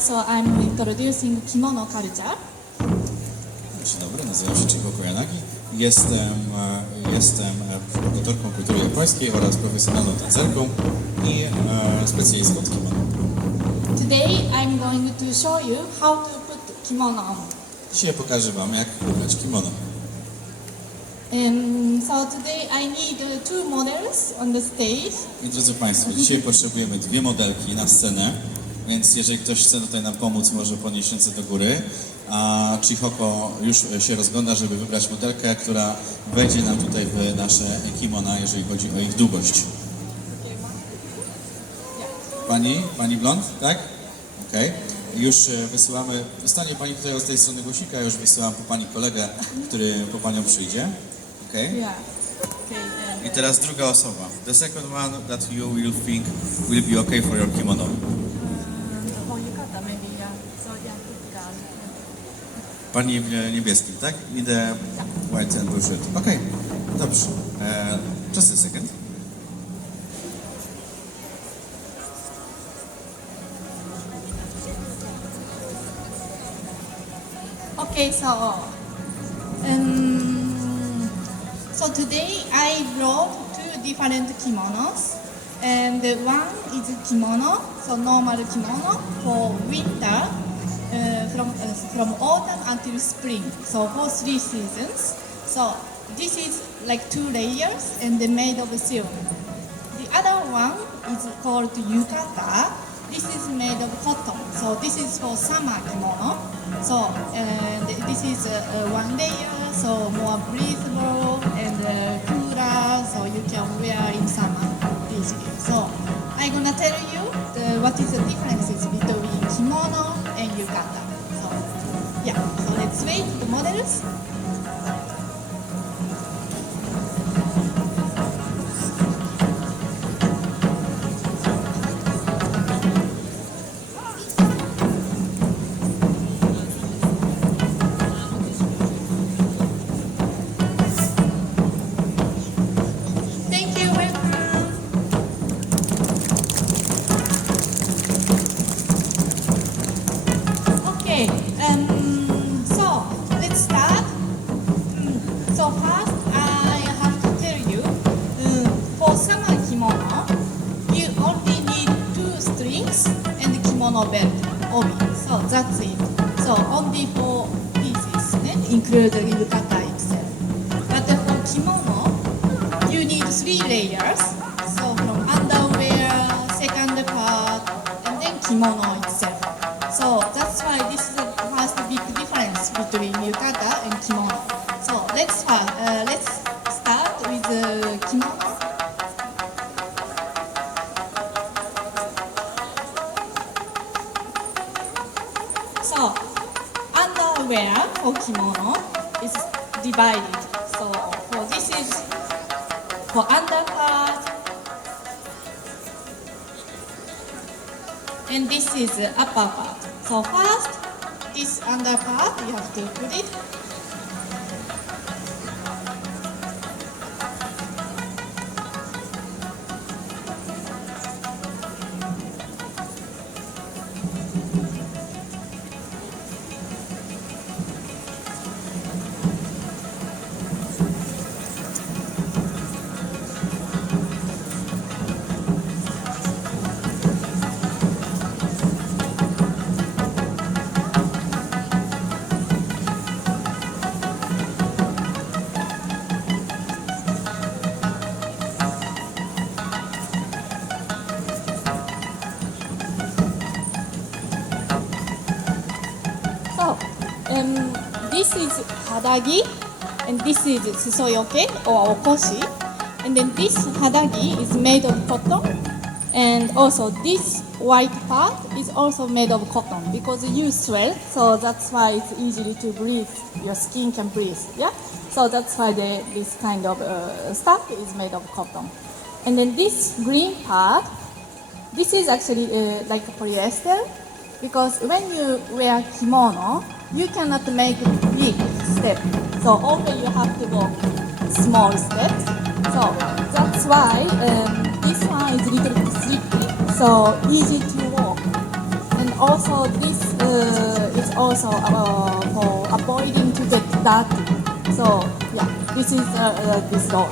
so I'm introducing kimono culture. Dzień dobry, nazywam się Chihoco Yanagi. Jestem promotorką kultury japońskiej oraz profesjonalną tancerką i specjalistką od kimono. Today I'm going to show you how to put kimono on. Dzisiaj pokażę Wam, jak ubrać kimono. So today I need two models on the stage. I drodzy Państwo, dzisiaj potrzebujemy dwie modelki na scenę, więc jeżeli ktoś chce tutaj nam pomóc, może podnieść ręce do góry. A Chihoco już się rozgląda, żeby wybrać modelkę, która wejdzie nam tutaj w nasze kimona, jeżeli chodzi o ich długość. Pani blond, tak? Okej. Już wysyłamy, dostanie Pani tutaj od tej strony głosika, już wysyłam po Pani kolegę, który po Panią przyjdzie. Okej? I teraz druga osoba. The second one that you will think will be okay for your kimono. Yukata maybe, so typical. Pani w niebieskim, tak? I the white and blue shirt. Okej, dobrze. Just a second. Okay, so today I brought two different kimonos, and one is kimono, so normal kimono for winter, from autumn until spring, so for 3 seasons. So this is like 2 layers and they're made of silk. The other one is called yukata. This is made of cotton, so this is for summer kimono. So this is 1 layer, so more breathable and cooler, so you can wear in summer easily. So I'm gonna tell you what is the differences between kimono and yukata. So yeah, so let's wait the models. So let's start. So first I have to tell you, for summer kimono, you only need 2 strings and kimono belt, obi. So that's it. So only 4 pieces, including yukata itself. But for kimono, you need 3 layers. So from underwear, second part, and then kimono itself. So that's why this is the first big difference between yukata and kimono. So let's start with kimono. So underwear for kimono is divided. So for this is for underpart, and this is the upper part. So first, this under part, you have to put it. This is hadagi, and this is susoyoke or okoshi. And then this hadagi is made of cotton, and also this white part is also made of cotton because you sweat, so that's why it's easily to breathe. Your skin can breathe, yeah. So that's why this kind of stuff is made of cotton. And then this green part, this is actually like polyester, because when you wear kimono, you cannot make big step. So only you have to go small steps. So that's why this one is a little bit slippery, so easy to walk. And also this is also for avoiding to get dirty. So yeah, this is this role.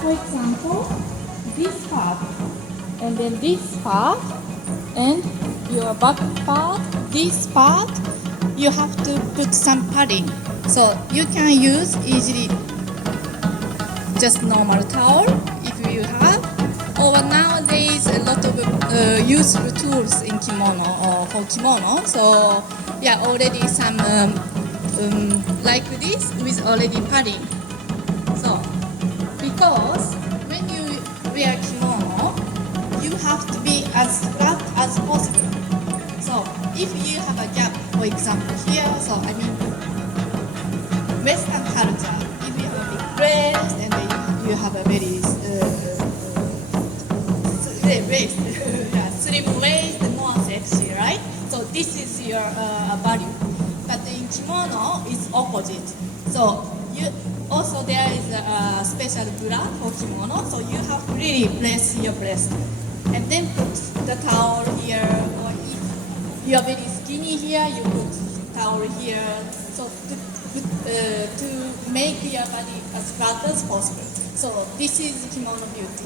For example, this part, and then this part, and your back part, this part, you have to put some padding. So you can use easily just normal towel if you have, or nowadays a lot of useful tools in kimono or for kimono. So yeah, already some like this with already padding. So because when you wear kimono, you have to be as flat as possible. So if you have a gap, for example here, so I mean Western culture, if you have a big breast and then you have a very slim waist, more sexy, right? So this is your value. But in kimono, it's opposite. So you also there is a special bra for kimono, so you have to really press your breast and then put the towel here, or if you are very skinny here, you put towel here, so to make your body as flat as possible. So this is kimono beauty.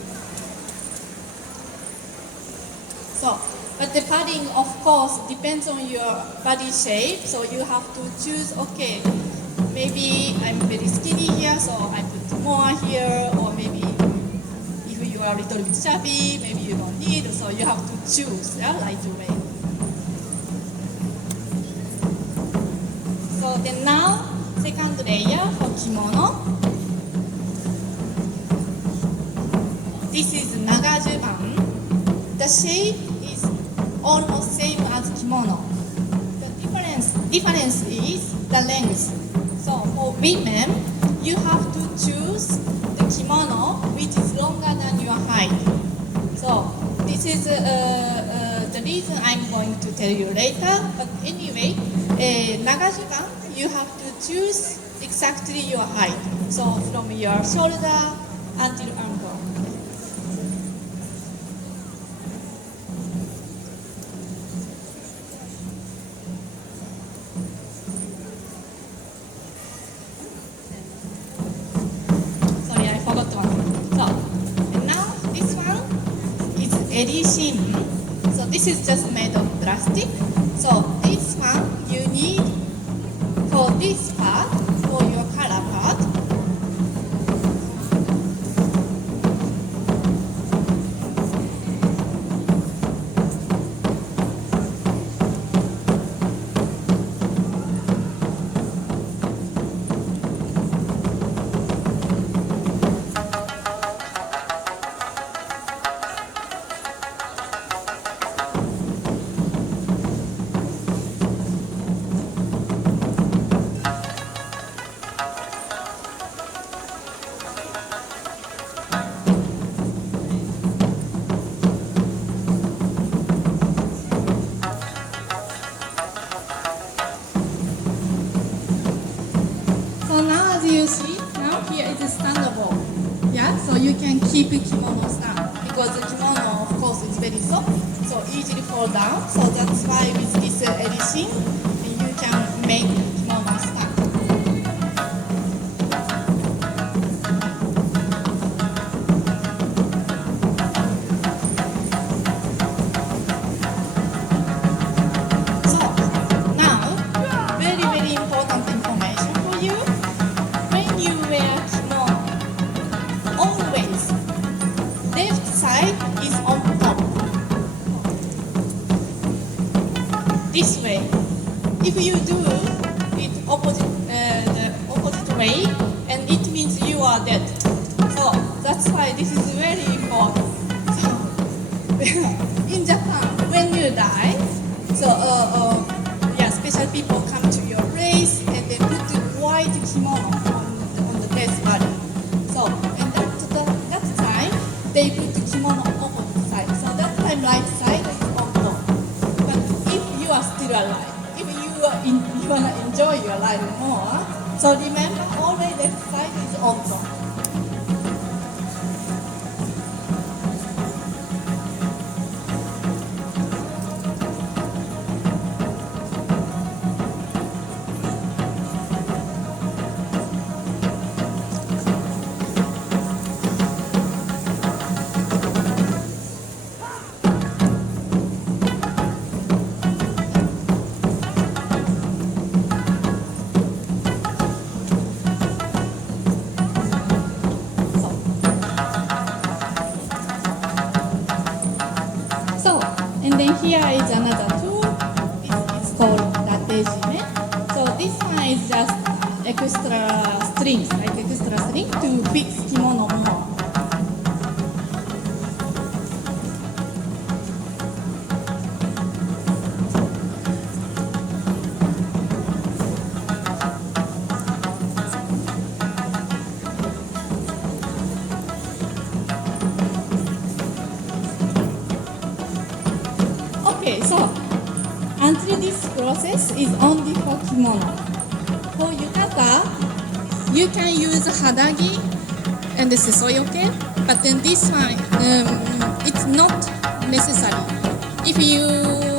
So, but the padding of course depends on your body shape, so you have to choose, okay, maybe I'm very skinny here, so I put more here, or maybe if you are a little bit chubby, maybe you don't need, so you have to choose, yeah, right way. So then now, second layer for kimono. This is nagajuban. The shape is almost same as kimono. The difference is the length. So for women, you have to choose the kimono which is longer than your height. So this is the reason I'm going to tell you later. But anyway, nagajuban, you have to choose exactly your height. So from your shoulder until ankle. So this is just made of plastic. So this one you need for this part, for your color part. You see, now here is standable. Yeah, so you can keep kimono stand because the kimono, of course, is very soft, so easily fall down. So that's why with this edition, you can make kimono stand. So now, very, very important information for you. When you wear kimono, always left side is on top. This way. If you do it the opposite way, and it means you are dead. So that's why this is very important. So, in Japan, when you die, so yeah, special people come to your place and they put white kimono on the death body. So, and that time, kimono opposite side. So that time right side is on top. But if you are still alive, if you want to enjoy your life more, so remember always left side is on top. And then here is another tool. It's called Hime. So this one is just extra strings, like extra string to fix kimono more. Okay, so until this process is only for kimono. For yukata, you can use hadagi and sesoyoke, but then this one, it's not necessary. If you,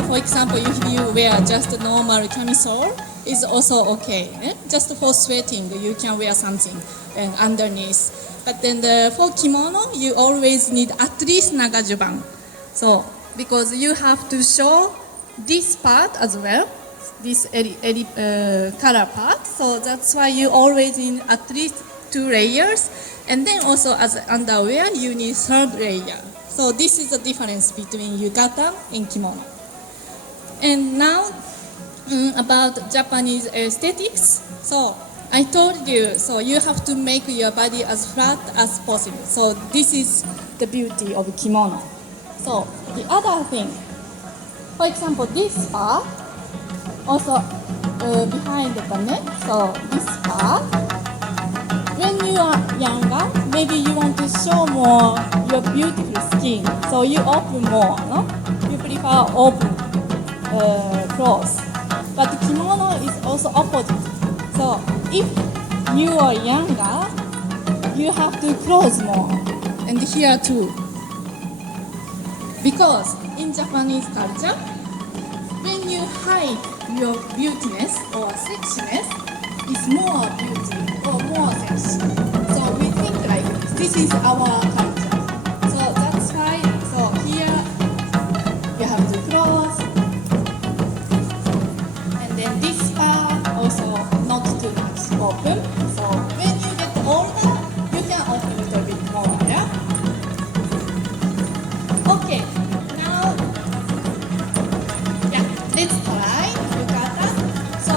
for example, if you wear just a normal camisole, it's also okay. Just for sweating, you can wear something underneath. But then for kimono, you always need at least nagajuban. So, because you have to show this part as well, this color part. So that's why you always need at least 2 layers. And then also as underwear, you need 3rd layer. So this is the difference between yukata and kimono. And now about Japanese aesthetics. So I told you, so you have to make your body as flat as possible. So this is the beauty of kimono. So the other thing, for example, this part, also behind the neck, so this part, when you are younger, maybe you want to show more your beautiful skin, so you open more, no? You prefer open clothes. But kimono is also opposite. So if you are younger, you have to close more, and here too. Because in Japanese culture, when you hide your beautiness or sexiness, it's more beauty or more sexy. So we think like this is our culture. So that's why, so here you have to close. And then this part also not too much open. So when you get older, you can open a little bit more, yeah? Okay, now, yeah, let's try yukata. So,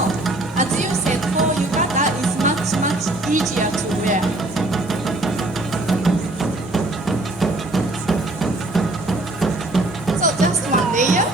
as you said, for yukata is much easier to wear. So just 1 layer.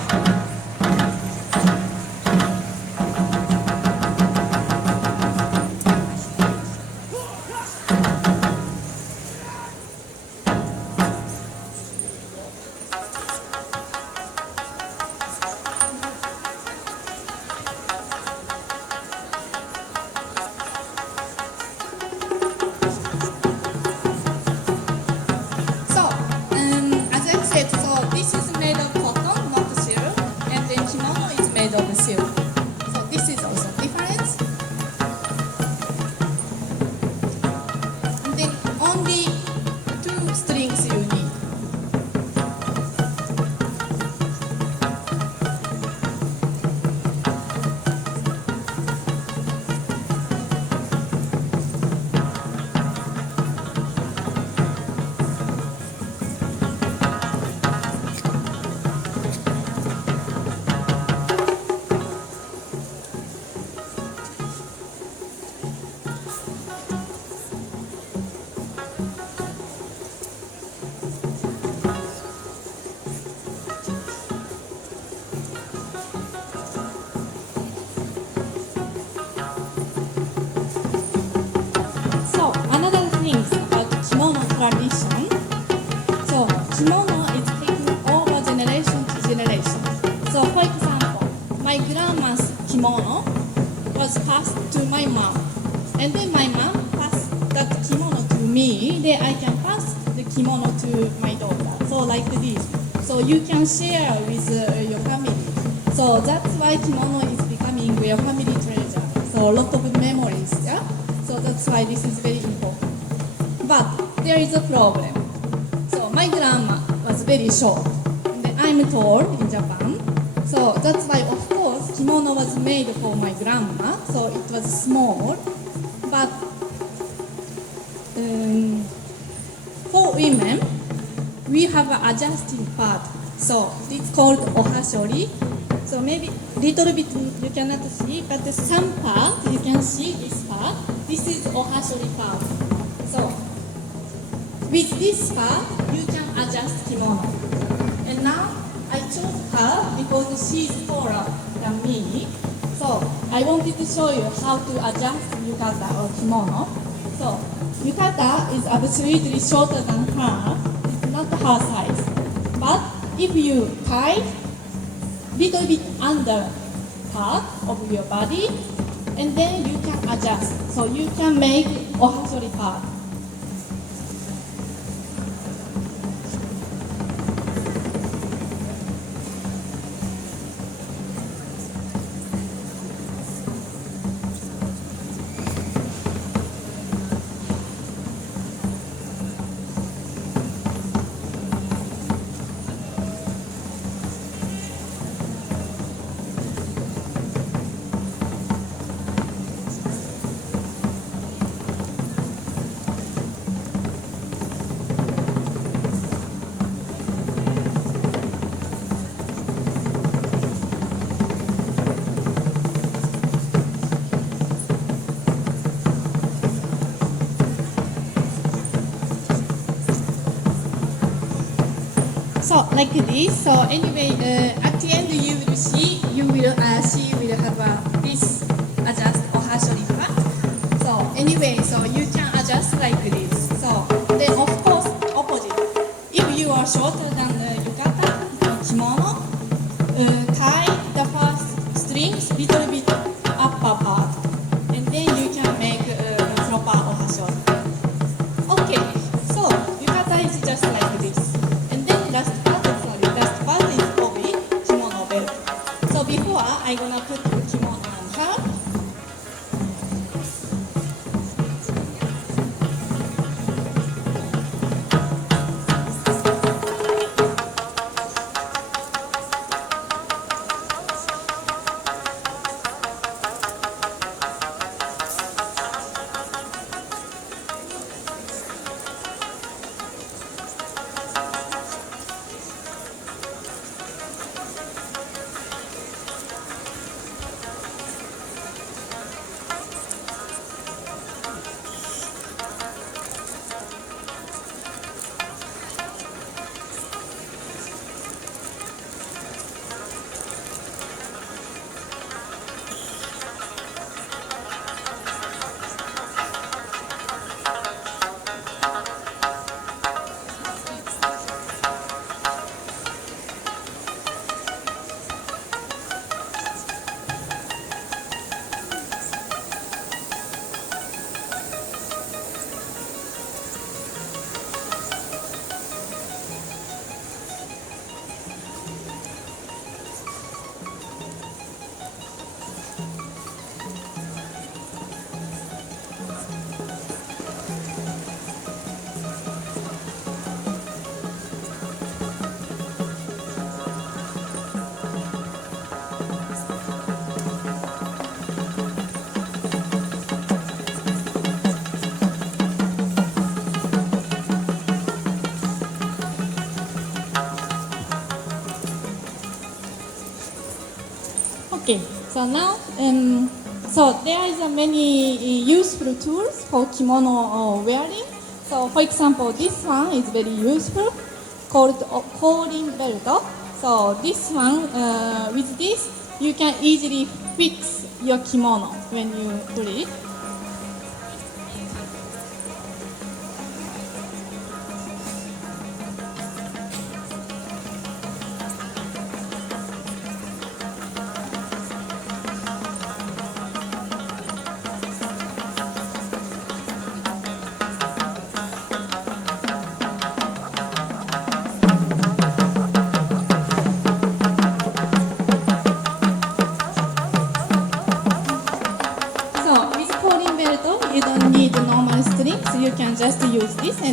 kimono was passed to my mom. And then my mom passed that kimono to me. Then I can pass the kimono to my daughter. So like this. So you can share with your family. So that's why kimono is becoming your family treasure. So a lot of memories, yeah? So that's why this is very important. But there is a problem. So my grandma was very short. And I'm tall in Japan. So that's why, of course, kimono was made for my grandma. So it was small. But for women, we have an adjusting part. So it's called ohashori. So maybe little bit you cannot see, but some part you can see this part. This is ohashori part. So with this part, you can adjust kimono. And now I chose her because she is taller than me. So I wanted to show you how to adjust yukata or kimono. So yukata is absolutely shorter than her. It's not her size. But if you tie little bit under part of your body, and then you can adjust. So you can make ohashori part. So like this. So anyway, at the end you will see she will have this adjust ohashori part. So anyway, so you can adjust like this. So then of course opposite. If you are shorter than the yukata or kimono, tie the first strings little bit upper part, and then you can make proper ohashori. Okay, so yukata is just like this. Last part is obi, kimono belt. So before I'm gonna put the kimono on her. Okay, so now, so there is a many useful tools for kimono wearing. So for example, this one is very useful, called calling belt. So this one, with this, you can easily fix your kimono when you put it.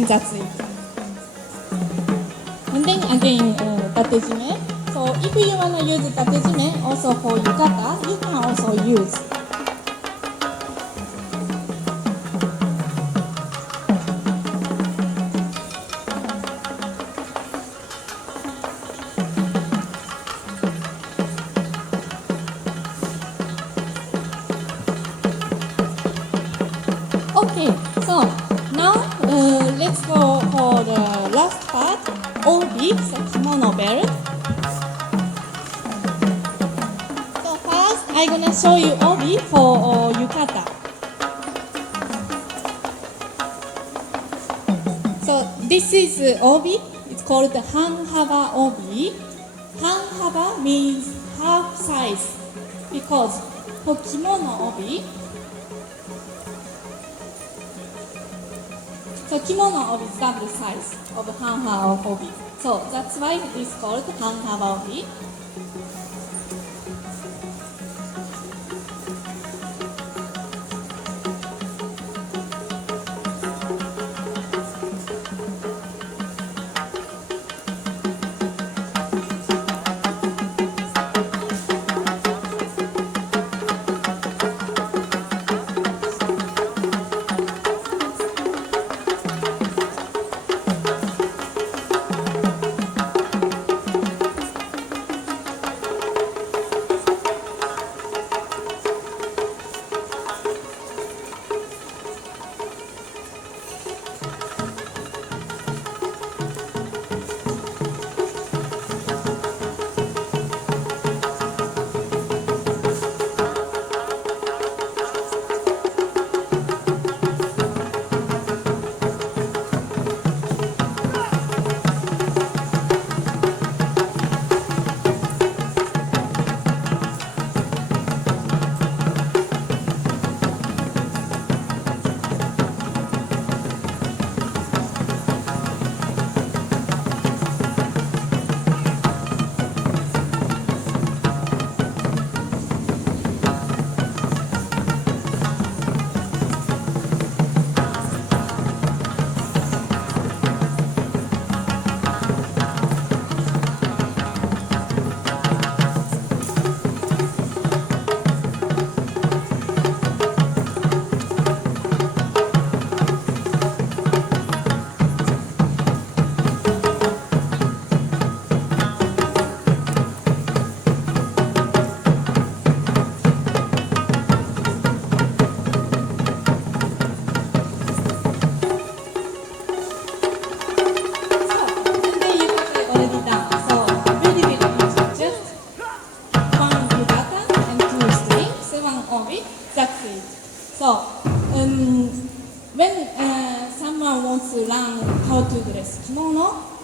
that's it. And then again, tatejime. So if you wanna use tatejime also for yukata, you can also use. Okay, so now let's go for the last part, obi, so kimono belt. So first, I'm gonna show you obi for yukata. So this is obi. It's called the hanhaba obi. Hanhaba means half size because for kimono obi. So kimono obi is double size of hanhaba obi. So that's why it is called hanhaba obi.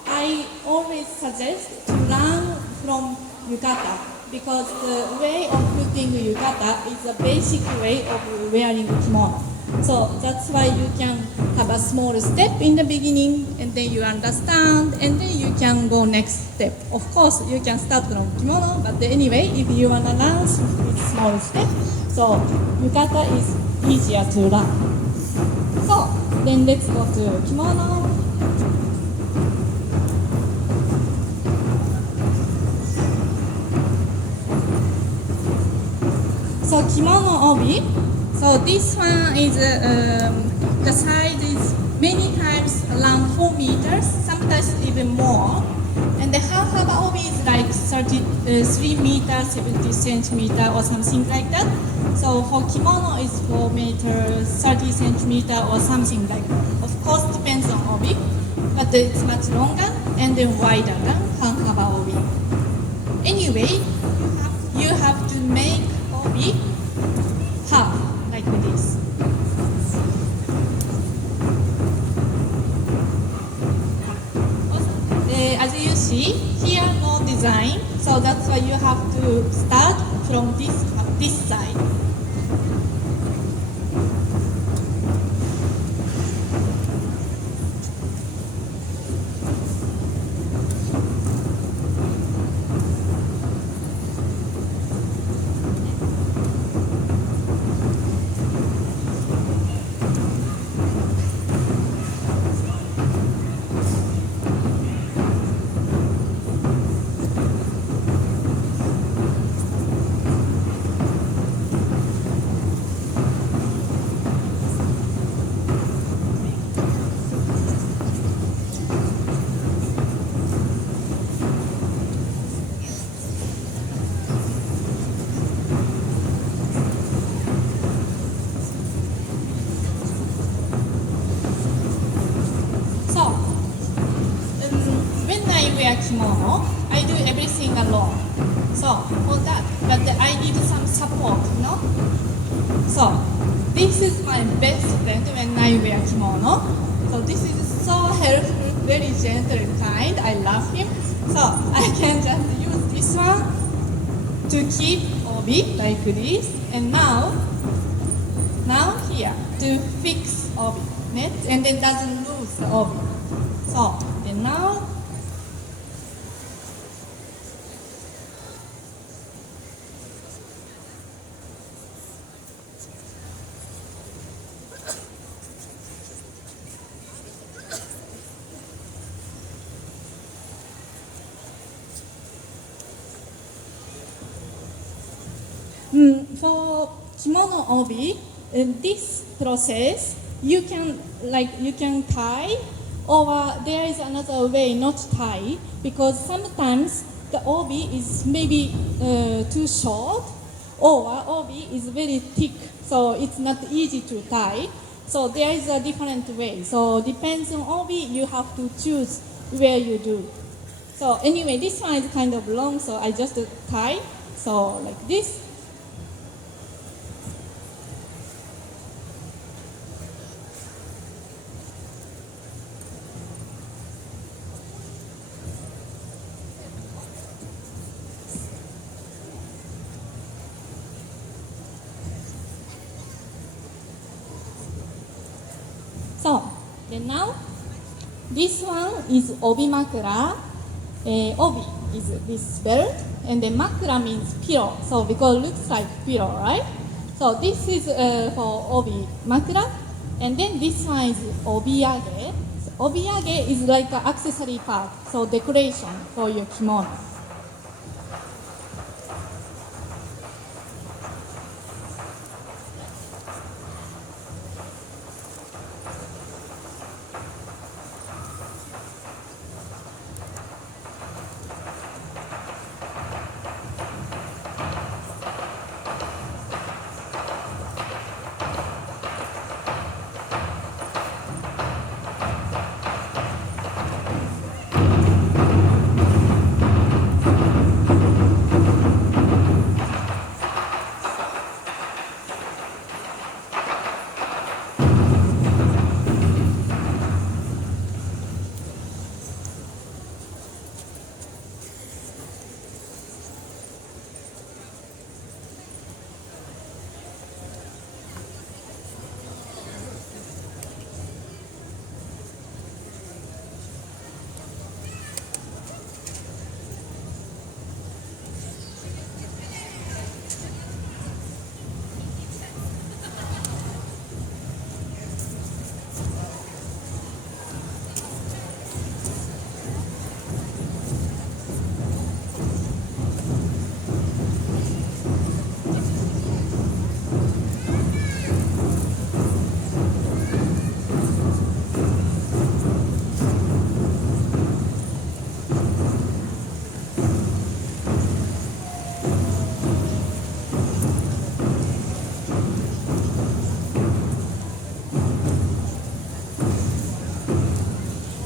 I always suggest to learn from yukata because the way of putting yukata is a basic way of wearing kimono. So that's why you can have a small step in the beginning and then you understand and then you can go next step. Of course, you can start from kimono, but anyway, if you want to learn with small step, so yukata is easier to learn. So then let's go to kimono. So kimono obi. So this one is the size is many times around 4 meters, sometimes even more. And the hanhaba obi is like 3 meters, 70 centimeter or something like that. So for kimono is 4 meters, 30 centimeter or something like that. Of course, depends on obi, but it's much longer and then wider than hanhaba obi. Anyway, you have to make obi half like this. As you see, here no design, so that's why you have to start from this side. wear kimono, I do everything alone. So for that, but I need some support, you know. So this is my best friend when I wear kimono. So this is so helpful, very gentle and kind. I love him. So I can just use this one to keep obi like this, and now here to fix obi, net, and then doesn't lose the obi. So and now. For kimono obi, in this process, you can tie, or there is another way not tie, because sometimes the obi is maybe too short, or obi is very thick, so it's not easy to tie. So there is a different way. So depends on obi, you have to choose where you do. So anyway, this one is kind of long, so I just tie, so like this. So, then now, this one is obi makura. Obi is this belt, and then makura means pillow. So, because it looks like pillow, right? So, this is for obi makura, and then this one is obiage. So, obiage is like an accessory part, so decoration for your kimono.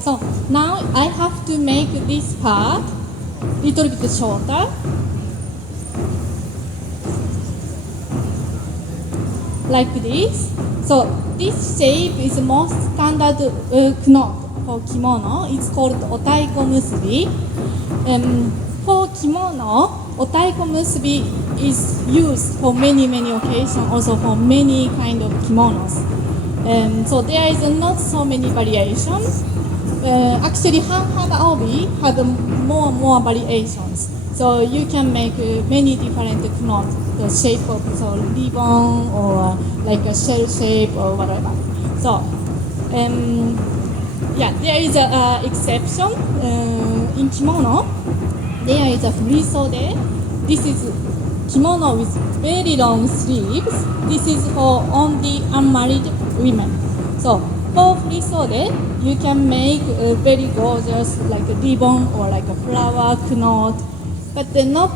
So now I have to make this part little bit shorter. Like this. So this shape is the most standard knot for kimono. It's called otaiko musubi. For kimono, otaiko musubi is used for many occasions, also for many kind of kimonos. So there is not so many variations. Actually, Han obi have more variations. So you can make many different knots, the shape of ribbon or like a shell shape or whatever. So, yeah, there is an exception in kimono. There is a frisode. This is kimono with very long sleeves. This is for only unmarried women. So for frisode, you can make very gorgeous like a ribbon or like a flower knot, but not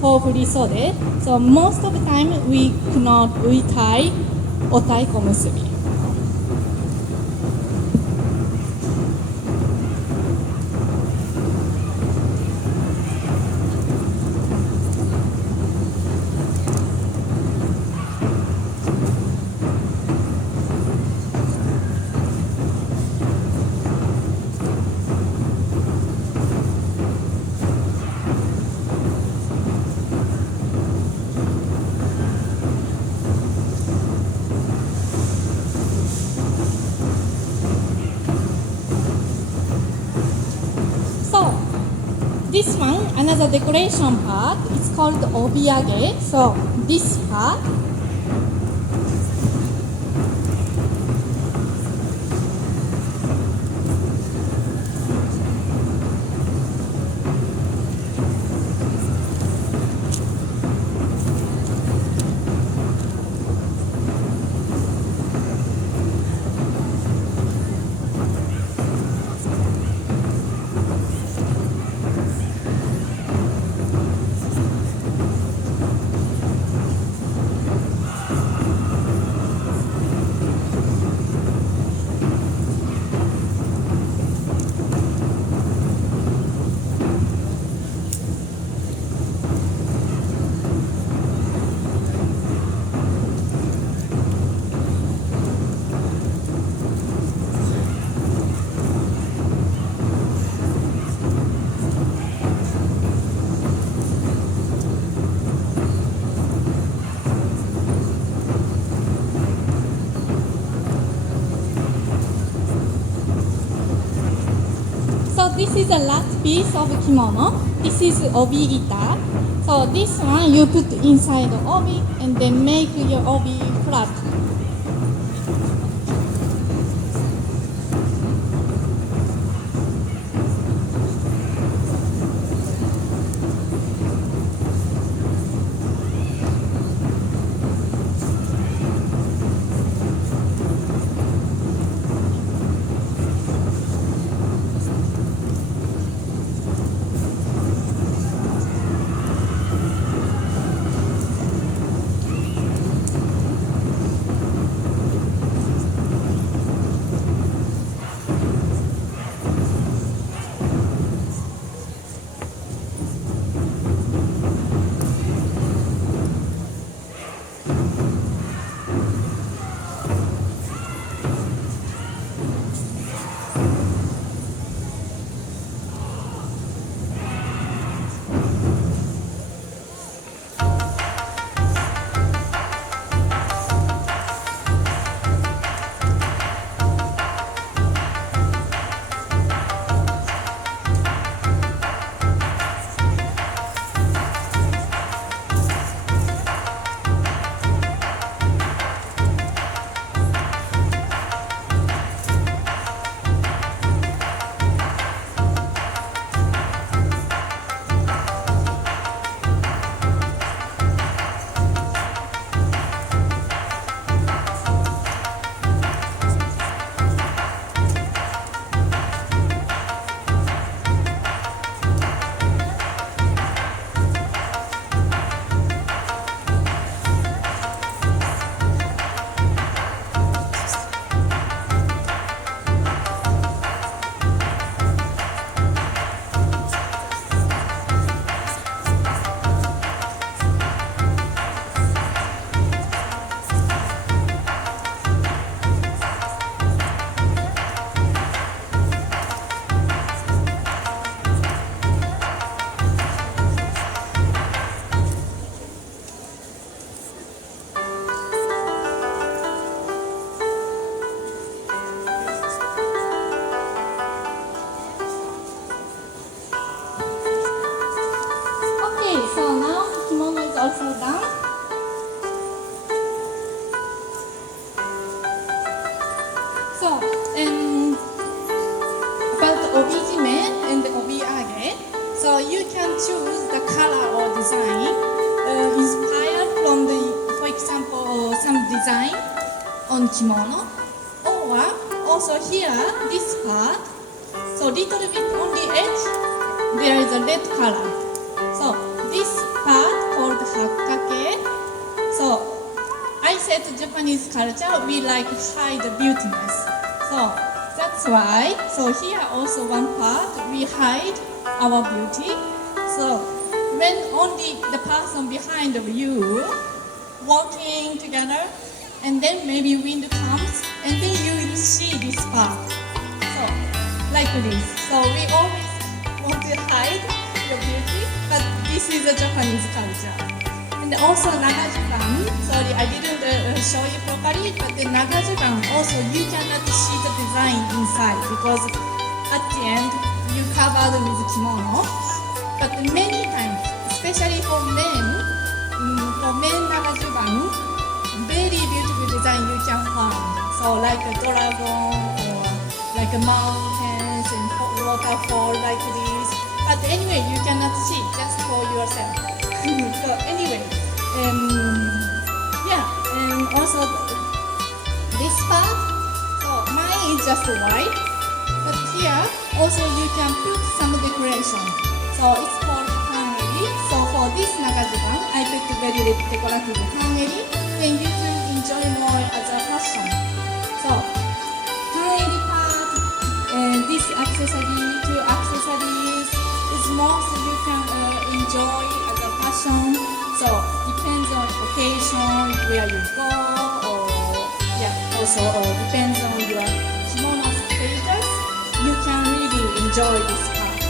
for frisode. So most of the time we tie otaiko musubi. another decoration part. It's called obiage. So this part. This is the last piece of kimono. This is obi-ita. So this one you put inside the obi and then make your obi flat. also done. So, about the obijime and the obiage, so you can choose the color or design inspired from the, for example, some design on kimono, or also here, this part, so little bit on the edge, there is a red color. So this part called hakkake. So I said Japanese culture, we like hide the beautiness. So that's why, so here also one part, we hide our beauty. So when only the person behind of you walking together, and then maybe wind comes, and then you will see this part. So like this. So we always want to hide the beauty, but this is a Japanese culture. And also Nagajukan, sorry I didn't show you properly, but the Nagajukan also you cannot see the design inside because at the end you covered with kimono. But many times, especially for men nagajuban, very beautiful design you can find. So like a dragon or like a mountains and waterfall like this. But anyway, you cannot see just for yourself. So anyway, yeah, and also this part. So mine is just white, but here also you can put some decoration. So it's called hangeri. So for this nagajuban, I put very decorative hangeri. Then you can enjoy more as a fashion. So hangeri part and this accessory, two accessories is most you can enjoy as a fashion. So depends on occasion, where you go, or yeah, also depends on your kimono status. You can really enjoy this part.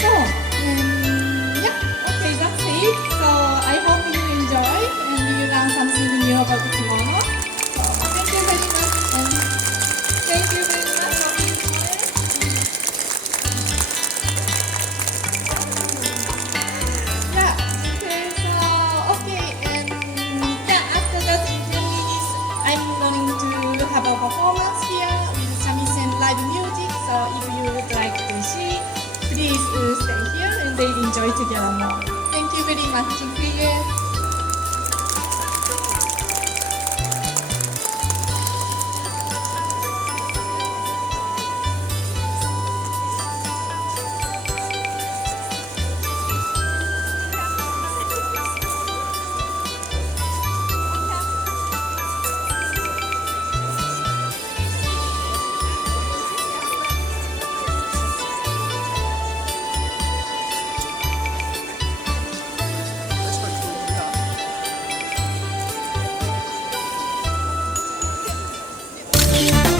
So yeah, okay, that's it. So I hope you enjoy and you learn something new about the kimono. So thank you very much and thank you very much for being here. Yeah, okay, and yeah, after that in 10 minutes, I'm going to have a performance here with shamisen live music. So if you would like to see, please stay here and they enjoy together more. Thank you very much. See you. Yeah.